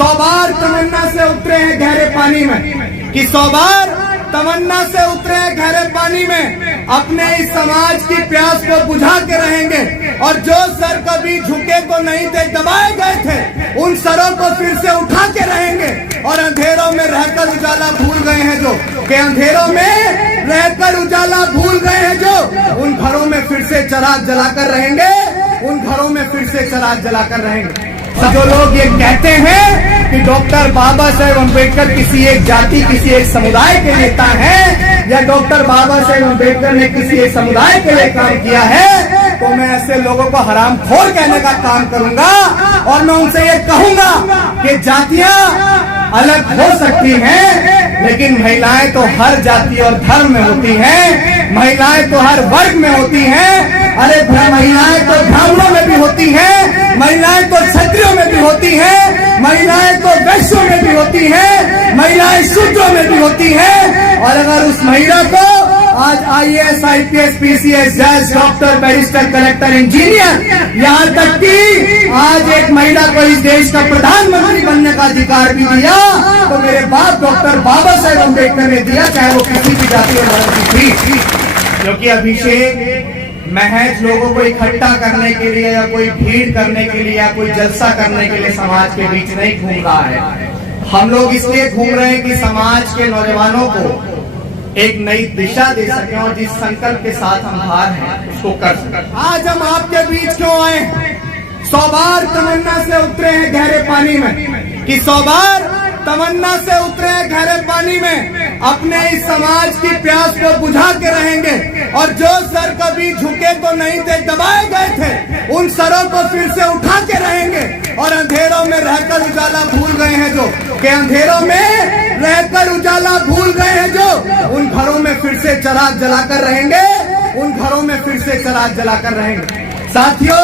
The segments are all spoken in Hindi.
100 बार तमन्ना से उतरे हैं गहरे पानी में, कि 100 बार तमन्ना से उतरे हैं गहरे पानी में, अपने इस समाज की प्यास को बुझा के रहेंगे। और जो सर कभी झुके तो नहीं थे, दबाए गए थे, उन सरों को फिर से उठा के रहेंगे। और अंधेरों में रहकर उजाला भूल गए हैं जो, कि अंधेरों में रहकर उजाला भूल गए हैं जो, उन घरों में फिर से चिराग जलाकर रहेंगे, उन घरों में फिर से चिराग जलाकर रहेंगे। जो लोग ये कहते हैं कि डॉक्टर बाबा साहेब अम्बेडकर किसी एक जाति, किसी एक समुदाय के नेता हैं, या डॉक्टर बाबा साहेब अम्बेडकर ने किसी एक समुदाय के लिए काम किया है, तो मैं ऐसे लोगों को हरामखोर कहने का काम करूंगा। और मैं उनसे ये कहूंगा कि जातियां अलग हो सकती हैं, लेकिन महिलाएं तो हर जाति और धर्म में होती हैं, महिलाएं तो हर वर्ग में होती हैं। अरे महिलाएं तो ब्राह्मणों में भी होती हैं, महिलाएं तो क्षत्रियों में भी होती हैं, महिलाएं तो वैश्यों में भी होती हैं, महिलाएं शूद्रों में भी होती हैं। और अगर उस महिला को आज IAS, IPS, PCS, जज, डॉक्टर, बैरिस्टर, कलेक्टर, इंजीनियर, यहाँ तक कि आज एक महिला को इस देश का प्रधानमंत्री बनने का अधिकार भी दिया, तो मेरे बाप डॉक्टर बाबा साहेब अम्बेडकर ने दिया, चाहे वो किसी भी जाति और धर्म की थी। क्योंकि अभिषेक महज लोगों को इकट्ठा करने के लिए, या कोई भीड़ करने के लिए, या कोई जलसा करने के लिए समाज के बीच नहीं घूम रहा है। हम लोग इसलिए घूम रहे हैं कि समाज के नौजवानों को एक नई दिशा दे सके, और जिस संकल्प के साथ हम बाहर हैं उसको कर सकें। आज हम आपके बीच क्यों आए? 100 बार तमन्ना से उतरे हैं गहरे पानी में, कि 100 बार तमन्ना से उतरे हैं गहरे पानी में, अपने इस समाज की प्यास को बुझा के रहेंगे। और जो सर कभी झुके तो नहीं थे, दबाए गए थे, उन सरों को फिर से उठा के रहेंगे। और अंधेरों में रहकर उजाला भूल गए हैं जो, कि अंधेरों में रहकर उजाला भूल गए हैं जो, उन घरों में फिर से चिराग जलाकर रहेंगे, उन घरों में फिर से चिराग जलाकर रहेंगे। साथियों,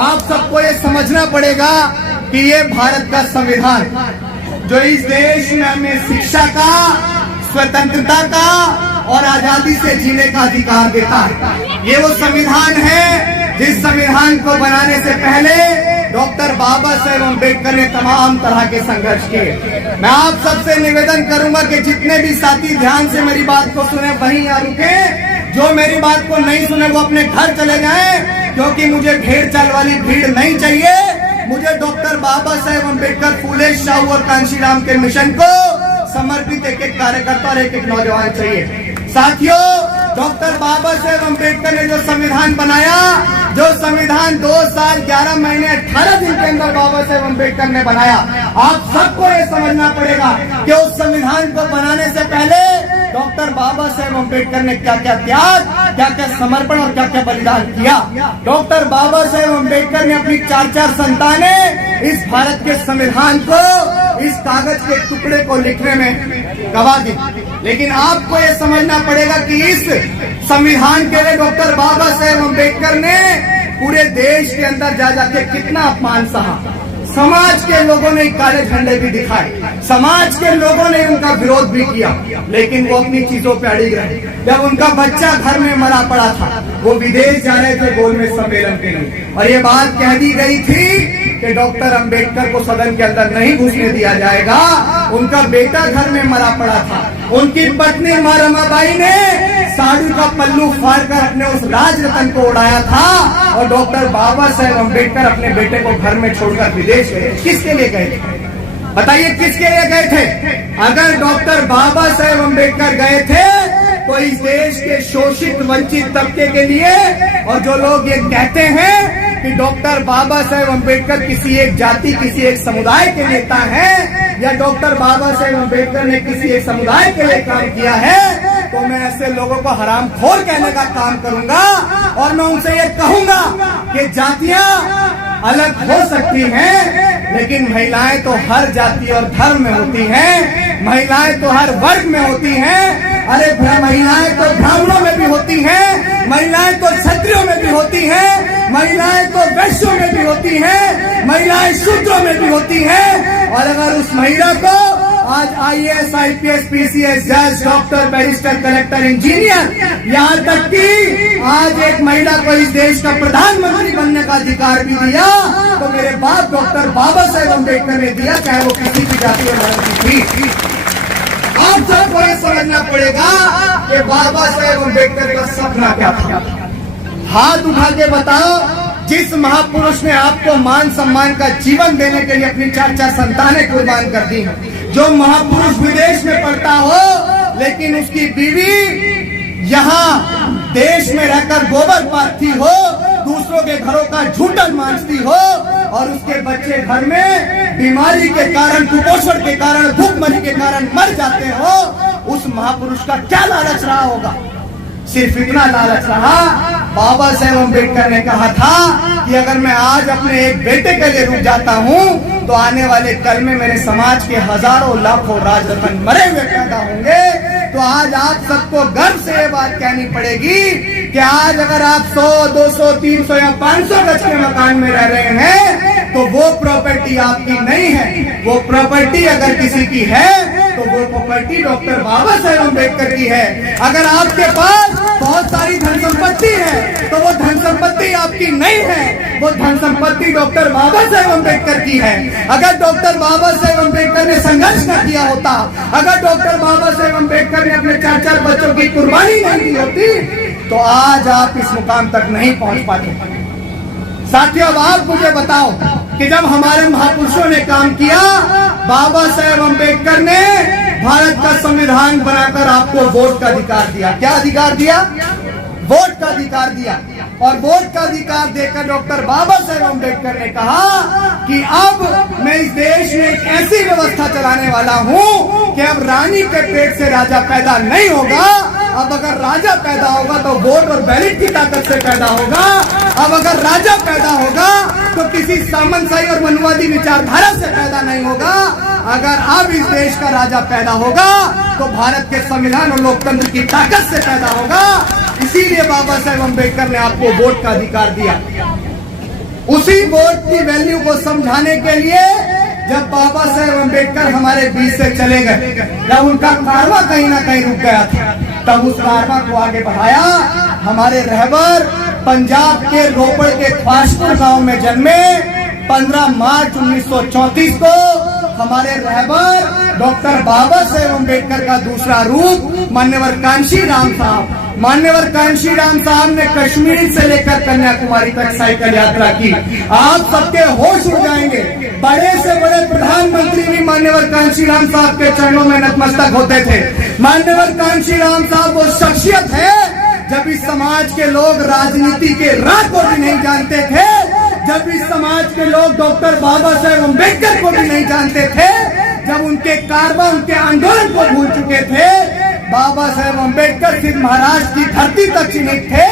आप सबको ये समझना पड़ेगा कि ये भारत का संविधान जो इस देश में हमें शिक्षा का, स्वतंत्रता का और आजादी से जीने का अधिकार देता है, ये वो संविधान है जिस संविधान को बनाने से पहले डॉक्टर बाबा साहेब अम्बेडकर ने तमाम तरह के संघर्ष किए। मैं आप सबसे निवेदन करूंगा कि जितने भी साथी ध्यान से मेरी बात को सुने वहीं यहाँ रुके, जो मेरी बात को नहीं सुने वो अपने घर चले जाएं, क्योंकि मुझे भेड़ चाल वाली भीड़ नहीं चाहिए। मुझे डॉक्टर बाबा साहेब अम्बेडकर, फूले शाहू और कांशीराम के मिशन को समर्पित एक एक कार्यकर्ता और एक एक नौजवान चाहिए। साथियों, डॉक्टर बाबा साहेब अम्बेडकर ने जो संविधान बनाया, जो संविधान 2 साल 11 महीने 18 दिन के अंदर बाबा साहेब अम्बेडकर ने बनाया, आप सबको ये समझना पड़ेगा कि उस संविधान को बनाने से पहले डॉक्टर बाबा साहेब अम्बेडकर ने क्या क्या त्याग, क्या क्या समर्पण और क्या क्या बलिदान किया। डॉक्टर बाबा साहेब अम्बेडकर ने अपनी 4 संतानें इस भारत के संविधान को, इस कागज के टुकड़े को लिखने में गवा दी। लेकिन आपको ये समझना पड़ेगा कि इस संविधान के लिए डॉक्टर बाबा साहेब अम्बेडकर ने पूरे देश के अंदर जा जाके कितना अपमान सहा। समाज के लोगों ने काले झंडे भी दिखाए, समाज के लोगों ने उनका विरोध भी किया, लेकिन वो अपनी चीजों पे अड़िग रहे। जब उनका बच्चा घर में मरा पड़ा था, वो विदेश जा रहे थे गोलमेज सम्मेलन के लिए, और ये बात कह दी गई थी कि डॉक्टर अंबेडकर को सदन के अंदर नहीं घुसने दिया जाएगा। उनका बेटा घर में मरा पड़ा था, उनकी पत्नी माँ रमाबाई ने साड़ी का पल्लू फाड़कर अपने उस राज रतन को उड़ाया था, और डॉक्टर बाबा साहेब अम्बेडकर अपने बेटे को घर में छोड़कर विदेश गए। किसके लिए गए थे? बताइए, किसके लिए गए थे? अगर डॉक्टर बाबा साहेब अम्बेडकर गए थे तो इस देश के शोषित वंचित तबके के लिए। और जो लोग ये कहते हैं कि डॉक्टर बाबा साहेब अम्बेडकर किसी एक जाति, किसी एक समुदाय के नेता हैं, या डॉक्टर बाबा साहेब अम्बेडकर ने किसी एक समुदाय के लिए काम किया है, तो मैं ऐसे लोगों को हरामखोर कहने का काम करूंगा। और मैं उनसे ये कहूंगा कि जातियां अलग हो सकती हैं, लेकिन महिलाएं तो हर जाति और धर्म में होती हैं, महिलाएं तो हर वर्ग में होती हैं। अरे महिलाएं तो ब्राह्मणों में भी होती हैं, महिलाएं तो क्षत्रियों में भी होती हैं, महिलाएं तो वैश्यों में भी होती हैं, महिलाएं शूद्रों में भी होती हैं। और अगर उस महिला को आज IAS, IPS, PCS, जज, डॉक्टर, बैरिस्टर, कलेक्टर, इंजीनियर, यहाँ तक कि आज एक महिला को इस देश का प्रधानमंत्री बनने का अधिकार भी दिया तो मेरे बाप डॉक्टर बाबा साहेब अम्बेडकर ने दिया, चाहे वो किसी भी जाति और धर्म की थी। आप सबको ये समझना पड़ेगा कि बाबा साहेब अम्बेडकर का सपना क्या था। हाथ उठा के बताओ, जिस महापुरुष ने आपको मान सम्मान का जीवन देने के लिए अपनी 4 संतानें कुर्बान कर दी हैं, जो महापुरुष विदेश में पढ़ता हो लेकिन उसकी बीवी यहाँ देश में रहकर गोबर पाथती हो, दूसरों के घरों का झूठन मांझती हो और उसके बच्चे घर में बीमारी के कारण, कुपोषण के कारण, भूखमरी के कारण मर जाते हो, उस महापुरुष का क्या लालच रहा होगा? सिर्फ इतना लालच रहा, बाबा साहेब अम्बेडकर ने कहा था कि अगर मैं आज अपने एक बेटे के लिए रुक जाता हूँ तो आने वाले कल में मेरे समाज के हजारों लाखों राजरत्न मरे हुए पैदा होंगे। तो आज आप सबको गर्व से ये बात कहनी पड़ेगी कि आज अगर आप 100, 200, 300 या 500 गज के मकान में रह रहे हैं तो वो प्रॉपर्टी आपकी नहीं है। वो प्रॉपर्टी अगर किसी की है तो वो प्रॉपर्टी डॉक्टर बाबा साहेब अम्बेडकर की है। अगर आपके पास बहुत सारी धन संपत्ति है तो वो धन संपत्ति आपकी नहीं है, वो धन संपत्ति डॉक्टर बाबा साहेब अम्बेडकर की है। अगर डॉक्टर बाबा साहेब अम्बेडकर ने संघर्ष न किया होता, अगर डॉक्टर बाबा साहेब अम्बेडकर ने अपने 4 बच्चों की कुर्बानी नहीं दी होती तो आज आप इस मुकाम तक नहीं पहुंच पाते। साथियों, अब आप मुझे बताओ कि जब हमारे महापुरुषों ने काम किया, बाबा साहेब अम्बेडकर ने भारत का संविधान बनाकर आपको वोट का अधिकार दिया। क्या अधिकार दिया? वोट का अधिकार दिया। और वोट का अधिकार देकर डॉक्टर बाबा साहेब अम्बेडकर ने कहा कि अब मैं इस देश में एक ऐसी व्यवस्था चलाने वाला हूँ कि अब रानी के पेट से राजा पैदा नहीं होगा। अब अगर राजा पैदा होगा तो वोट और बैलेट की ताकत से पैदा होगा। अब अगर राजा पैदा होगा तो किसी सामंतशाही और मनुवादी विचारधारा से पैदा नहीं होगा। अगर अब इस देश का राजा पैदा होगा तो भारत के संविधान और लोकतंत्र की ताकत से पैदा होगा। इसीलिए बाबा साहेब अम्बेडकर ने आपको वोट का अधिकार दिया। उसी वोट की वैल्यू को समझाने के लिए जब बाबा साहेब अम्बेडकर हमारे बीच से चले गए, जब उनका कारवा कहीं ना कहीं रुक गया था, तब उस कारवा को आगे बढ़ाया। हमारे रहबर पंजाब के रोपड़ के ख्वाशपुर गांव में जन्मे 15 मार्च 1934 को हमारे रहबर डॉक्टर बाबा साहेब अम्बेडकर का दूसरा रूप मान्यवर कांशी राम साहब, मान्यवर कांशी राम साहब ने कश्मीर से लेकर कन्याकुमारी तक साइकिल यात्रा की। आप सबके होश उड़ जाएंगे, बड़े से बड़े प्रधानमंत्री भी मान्यवर कांशी राम साहब के चरणों में नतमस्तक होते थे। मान्यवर कांशी राम साहब वो शख्सियत है जब इस समाज के लोग राजनीति के राह को भी नहीं जानते थे, जब इस समाज के लोग डॉक्टर बाबा साहेब अम्बेडकर को भी नहीं जानते थे, जब उनके कारवा, उनके आंदोलन को भूल चुके थे। बाबा साहेब अम्बेडकर सिर्फ महाराष्ट्र की धरती तक सीमित थे,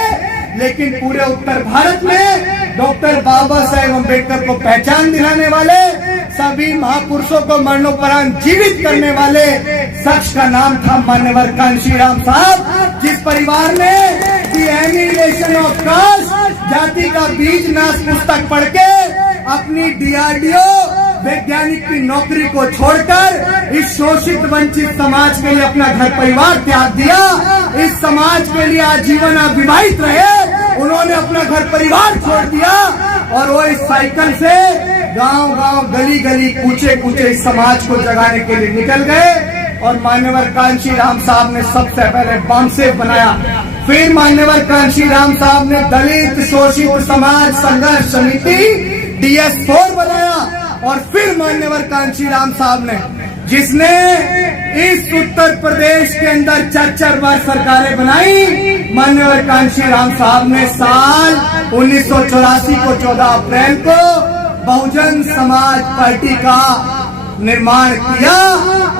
लेकिन पूरे उत्तर भारत में डॉक्टर बाबा साहेब अम्बेडकर को पहचान दिलाने वाले, सभी महापुरुषों को मरणोपरांत जीवित करने वाले शख्स का नाम था मान्यवर कांशी राम साहब, जिस परिवार ने द एनिहिलेशन ऑफ कास्ट, जाति का बीज नाश पुस्तक पढ़ के अपनी DRDO वैज्ञानिक की नौकरी को छोड़कर इस शोषित वंचित समाज के लिए अपना घर परिवार त्याग दिया। इस समाज के लिए आजीवन अविवाहित रहे, उन्होंने अपना घर परिवार छोड़ दिया और वो इस साइकिल से गांव गांव, गली गली, कूचे कूचे इस समाज को जगाने के लिए निकल गए। और मान्यवर कांशी राम साहब ने सबसे पहले बामसेफ बनाया, फिर मान्यवर कांशी राम साहब ने दलित शोषित समाज संघर्ष समिति DS4 बनाया, और फिर मान्यवर कांशी राम साहब ने, जिसने इस उत्तर प्रदेश के अंदर 4 बार सरकारें बनाई, मान्यवर कांशी राम साहब ने साल 1984 को 14 अप्रैल को बहुजन समाज पार्टी का निर्माण किया।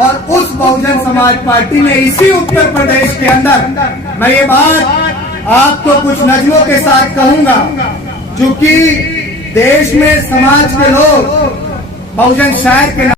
और उस बहुजन समाज पार्टी ने इसी उत्तर प्रदेश के अंदर, मैं ये बात आपको कुछ नज़्मों के साथ कहूंगा, क्योंकि देश में समाज के लोग बहुजन शायर के